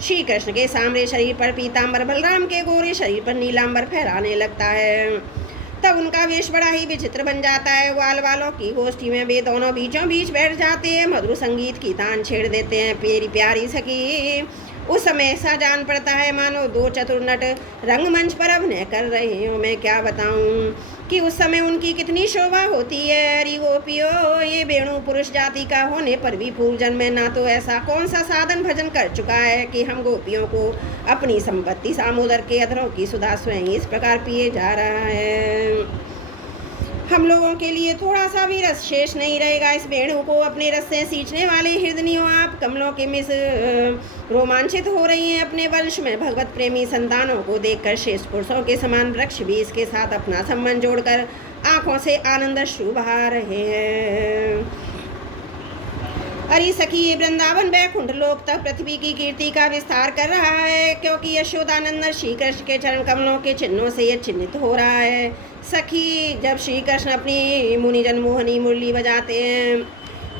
श्री कृष्ण के सामने शरीर पर पीताम्बर, बलराम के गोरे शरीर पर नीलांबर फहराने लगता है, तब उनका वेश बड़ा ही विचित्र बन जाता है। ग्वाल वालों की गोष्ठी में वे दोनों बीचों बीच बैठ जाते हैं, मधुर संगीत की तान छेड़ देते हैं। प्यारी प्यारी सखी, उस समय ऐसा जान पड़ता है मानो 2 चतुर नट रंगमंच पर अभिनय कर रहे हो। मैं क्या बताऊं कि उस समय उनकी कितनी शोभा होती है। अरे गोपियो, ये वेणु पुरुष जाति का होने पर भी पूर्व जन्म में ना तो ऐसा कौन सा साधन भजन कर चुका है कि हम गोपियों को अपनी संपत्ति सामोदर के अधरों की सुधा स्वयं इस प्रकार पिए जा रहा है। हम लोगों के लिए थोड़ा सा भी रस शेष नहीं रहेगा। इस वेणु को अपने रस से सींचने वाले हृदयों, आप कमलों के मिस रोमांचित हो रही हैं। अपने वंश में भगवत प्रेमी संतानों को देखकर श्रेष्ठ पुरुषों के समान वृक्ष भी इसके साथ अपना संबंध जोड़कर आंखों से आनंद अश्रु बहा रहे हैं। अरे सखी, ये वृंदावन बैकुंठ लोक तक पृथ्वी की कीर्ति का विस्तार कर रहा है, क्योंकि यशोदानंद श्री कृष्ण के चरण कमलों के चिन्हों से यह चिन्हित हो रहा है। सखी, जब श्री कृष्ण अपनी मुनिजन मोहनी मुरली बजाते हैं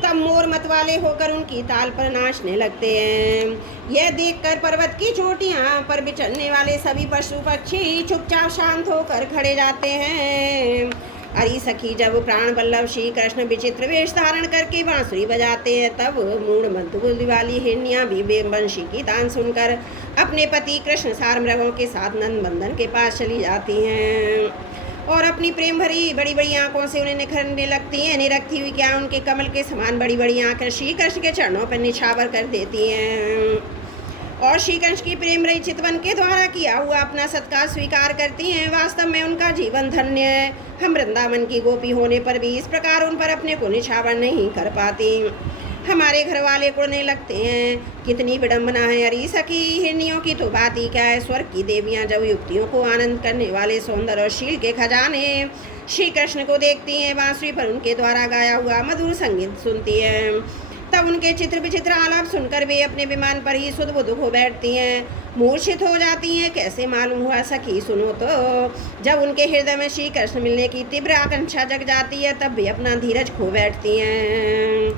तब मोर मत वाले होकर उनकी ताल पर नाचने लगते हैं। यह देखकर पर्वत की चोटियां पर विचरने वाले सभी पशु पक्षी चुपचाप शांत होकर खड़े जाते हैं। अरे सखी, जब प्राण वल्लभ श्री कृष्ण विचित्र वेश धारण करके बांसुरी बजाते हैं तब मूढ़ मंदबुद्धि वाली हिरनियाँ भी वंशी की तान सुनकर अपने पति कृष्ण सार मृगों के साथ नंद बंदन के पास चली जाती हैं और अपनी प्रेम भरी बड़ी बड़ी आंखों से उन्हें निखरने लगती हैं। निरखती हुई क्या उनके कमल के समान बड़ी बड़ी आंखें श्री कृष्ण के चरणों पर निछावर कर देती हैं और श्री कृष्ण की प्रेम रही चितवन के द्वारा किया हुआ अपना सत्कार स्वीकार करती हैं। वास्तव में उनका जीवन धन्य है। हम वृंदावन की गोपी होने पर भी इस प्रकार उन पर अपने को निछावर नहीं कर पाती। हमारे घर वाले कुड़ने लगते हैं, कितनी विडम्बना है। अरे सखी, हिरनियों की तो बात ही क्या है। स्वर्ग की देवियां जब युक्तियों को आनंद करने वाले सौंदर्य और शील के खजाने श्री कृष्ण को देखती हैं, बांसुरी पर उनके द्वारा गाया हुआ मधुर संगीत सुनती हैं, तब उनके चित्र विचित्र आलाप सुनकर वे अपने विमान पर ही सुध बुध हो बैठती हैं, मूर्छित हो जाती हैं। कैसे मालूम हुआ सखी? सुनो तो, जब उनके हृदय में श्री कृष्ण मिलने की तीव्र आकांक्षा जग जाती है तब वे अपना धीरज खो बैठती हैं,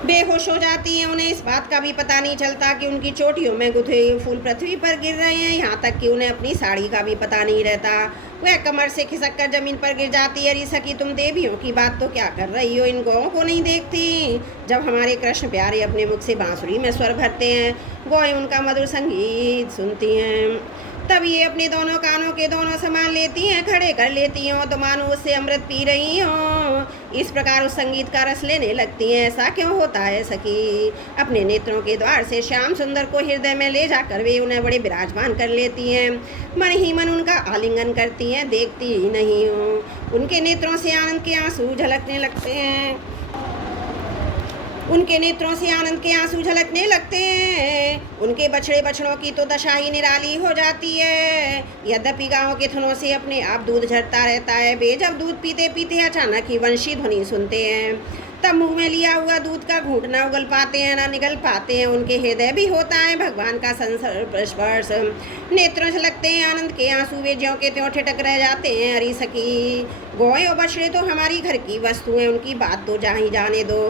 बेहोश हो जाती हैं। उन्हें इस बात का भी पता नहीं चलता कि उनकी चोटियों में गुथे हुए फूल पृथ्वी पर गिर रहे हैं। यहाँ तक कि उन्हें अपनी साड़ी का भी पता नहीं रहता। वह कमर से खिसक कर जमीन पर गिर जाती है। अरे सखी, तुम देवियों की बात तो क्या कर रही हो? इन गौओं को नहीं देखती? जब हमारे कृष्ण प्यारे अपने मुख से बांसुरी में स्वर भरते हैं, गौएं उनका मधुर संगीत सुनती हैं, तब ये अपने दोनों कानों के दोनों सामान लेती हैं, खड़े कर लेती हों तो मानो उससे अमृत पी रही हों। इस प्रकार उस संगीत का रस लेने लगती हैं। ऐसा क्यों होता है सखी? अपने नेत्रों के द्वार से श्याम सुंदर को हृदय में ले जाकर वे उन्हें बड़े विराजमान कर लेती हैं, मन ही मन उनका आलिंगन करती हैं, देखती ही नहीं हो। उनके नेत्रों से आनंद के आंसू झलकने लगते हैं। उनके नेत्रों से आनंद के आंसू झलकने लगते हैं। उनके बछड़े बछड़ों की तो दशा ही निराली हो जाती है। यद्यपि गांव के थनों से अपने आप दूध झरता रहता है, वे जब दूध पीते पीते अचानक ही वंशी ध्वनि सुनते हैं। तब मुंह में लिया हुआ दूध का घूंट ना उगल पाते हैं, ना निगल पाते हैं। उनके हृदय भी होता है भगवान का स्पर्श। नेत्रों से लगते हैं आनंद के आंसू, वे ज्यों के त्यों ठिठक रह जाते हैं। अरे सखी, गौएं और बछड़े तो हमारी घर की वस्तु हैं, उनकी बात तो जा ही जाने दो।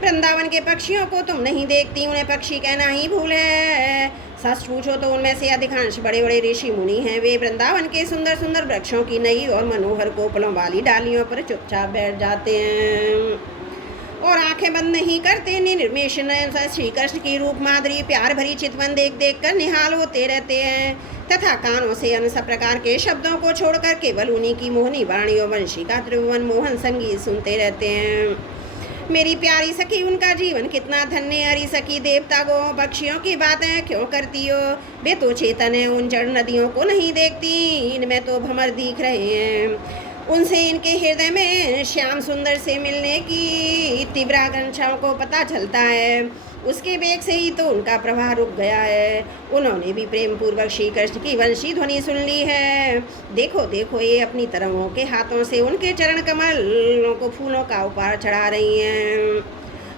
वृंदावन के पक्षियों को तुम नहीं देखती, उन्हें पक्षी कहना ही भूल है। सच पूछो तो उनमें से अधिकांश बड़े बड़े ऋषि मुनि हैं। वे वृंदावन के सुंदर सुंदर वृक्षों की नई और मनोहर कोपलों वाली डालियों पर चुपचाप बैठ जाते हैं और आंखें बंद नहीं करते। निर्मेश नयन श्री कृष्ण की रूप माधुरी प्यार भरी चितवन देख देख कर निहाल होते रहते हैं तथा कानों से अन्य सब प्रकार के शब्दों को छोड़कर केवल उन्हीं की मोहनी वाणी और वंशी का त्रिभुवन मोहन संगीत सुनते रहते हैं। मेरी प्यारी सखी, उनका जीवन कितना धन्य। अरी सखी, देवता गो पक्षियों की बातें क्यों करती हो? वे तो चेतन है, उन जड़ नदियों को नहीं देखती, इनमें तो भंवर दिख रहे हैं। उनसे इनके हृदय में श्याम सुंदर से मिलने की तीव्र आकांक्षाओं को पता चलता है। उसके वेग से ही तो उनका प्रवाह रुक गया है। उन्होंने भी प्रेम पूर्वक श्री कृष्ण की वंशी ध्वनि सुन ली है। देखो देखो, ये अपनी तरंगों के हाथों से उनके चरण कमलों को फूलों का उपहार चढ़ा रही हैं,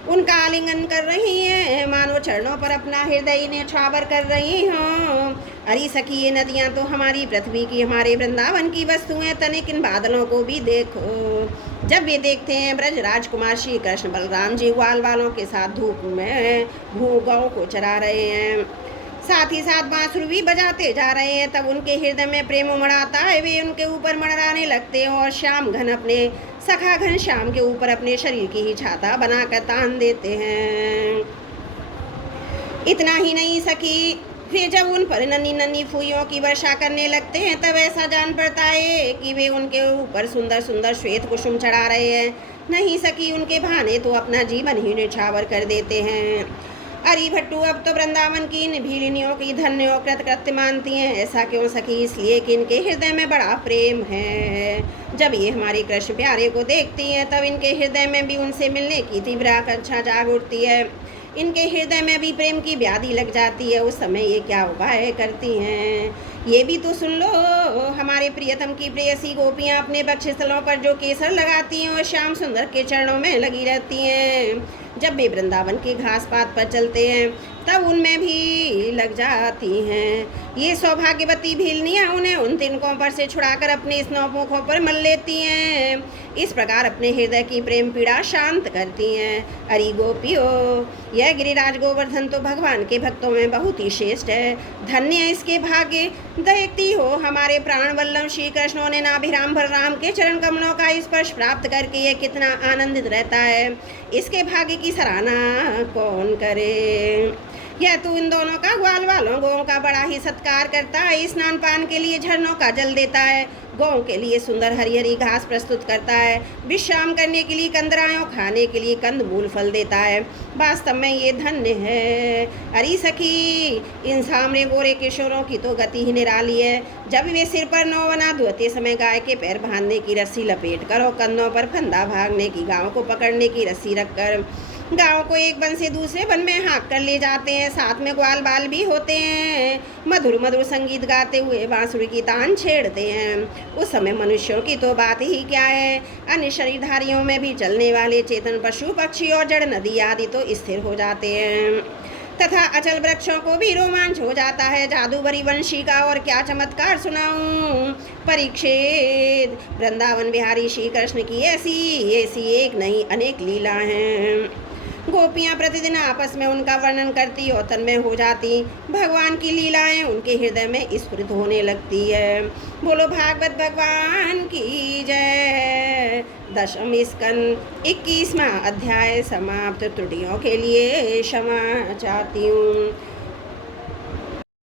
उनका आलिंगन कर रही हैं, मानो चरणों पर अपना हृदय न्यौछावर कर रही हों। अरे सखी, ये नदियाँ तो हमारी पृथ्वी की, हमारे वृंदावन की वस्तुएं। तनिक इन बादलों को भी देखो। जब वे देखते हैं ब्रज राजकुमार श्री कृष्ण बलराम जी ग्वाल वालों के साथ धूप में गौ को चरा रहे हैं, साथ ही साथ बांसुरी भी बजाते जा रहे हैं, तब उनके हृदय में प्रेम उमड़ाता है। वे उनके ऊपर मंडराने लगते हैं और श्याम घन अपने सखा घन श्याम के ऊपर अपने शरीर की ही छाता बनाकर तान देते हैं। इतना ही नहीं सखी, फिर जब उन पर नन्ही नन्ही फूलों की वर्षा करने लगते हैं, तब ऐसा जान पड़ता है कि वे उनके ऊपर सुंदर सुंदर श्वेत कुसुम चढ़ा रहे हैं। नहीं सखी, उनके बहाने तो अपना जीवन ही न्यौछावर कर देते हैं। अरे भट्टू, अब तो वृंदावन की इन भीलिनियों की धन्य और कृतकृत्य मानती हैं। ऐसा क्यों सखी? इसलिए कि इनके हृदय में बड़ा प्रेम है। जब ये हमारे कृष्ण प्यारे को देखती हैं, तब इनके हृदय में भी उनसे मिलने की तीव्र आकांक्षा जाग उठती है। इनके हृदय में भी प्रेम की व्याधि लग जाती है। उस समय ये क्या उपाय करती हैं, ये भी तो सुन लो। हमारे प्रियतम की प्रेयसी गोपियाँ अपने वक्षस्थलों पर जो केसर लगाती हैं, और श्याम सुंदर के चरणों में लगी रहती हैं। जब वे वृंदावन के घास पात पर चलते हैं, तब उनमें भी लग जाती हैं। ये सौभाग्यवती भीलनियाँ उन्हें उन तिनकों पर से छुड़ाकर अपने स्नौमुखों पर मल लेती हैं। इस प्रकार अपने हृदय की प्रेम पीड़ा शांत करती हैं। अरे गोपियो, यह गिरिराज गोवर्धन तो भगवान के भक्तों में बहुत ही श्रेष्ठ है। धन्य है इसके भाग्य। देखती हो, हमारे प्राण वल्लभ श्री कृष्ण ने नाभिराम बलराम के चरण कमलों का स्पर्श प्राप्त करके यह कितना आनंदित रहता है। इसके भाग्य की सराहना कौन करे? यह तो इन दोनों का ग्वाल वालों गौं का बड़ा ही सत्कार करता है। स्नान पान के लिए झरनों का जल देता है, गौं के लिए सुंदर हरी हरी घास प्रस्तुत करता है, विश्राम करने के लिए कंदरायों, खाने के लिए कंद मूल फल देता है। वास्तव में ये धन्य है। अरे सखी, इन सामने गोरे किशोरों की तो गति ही निराली है। जब वे सिर पर नौ बना धोते समय गाय के पैर बांधने की रस्सी लपेट कर और कंधों पर फंदा भागने की गाँव को पकड़ने की रस्सी रखकर गाँव को एक वन से दूसरे वन में हाँक कर ले जाते हैं। साथ में ग्वाल बाल भी होते हैं, मधुर मधुर संगीत गाते हुए बांसुरी की तान छेड़ते हैं। उस समय मनुष्यों की तो बात ही क्या है, अन्य शरीरधारियों में भी चलने वाले चेतन पशु पक्षी और जड़ नदी आदि तो स्थिर हो जाते हैं तथा अचल वृक्षों को भी रोमांच हो जाता है। जादूगरी वंशी का और क्या चमत्कार सुनाऊं परीक्षित। वृंदावन बिहारी श्री कृष्ण की ऐसी एक नहीं अनेक लीला हैं। गोपियाँ प्रतिदिन आपस में उनका वर्णन करती और तन्मय हो जाती। भगवान की लीलाएं उनके हृदय में स्फुरित होने लगती है। बोलो भागवत भगवान की जय। दशम स्कंद 21वां अध्याय समाप्त। त्रुटियों के लिए क्षमा चाहती हूँ।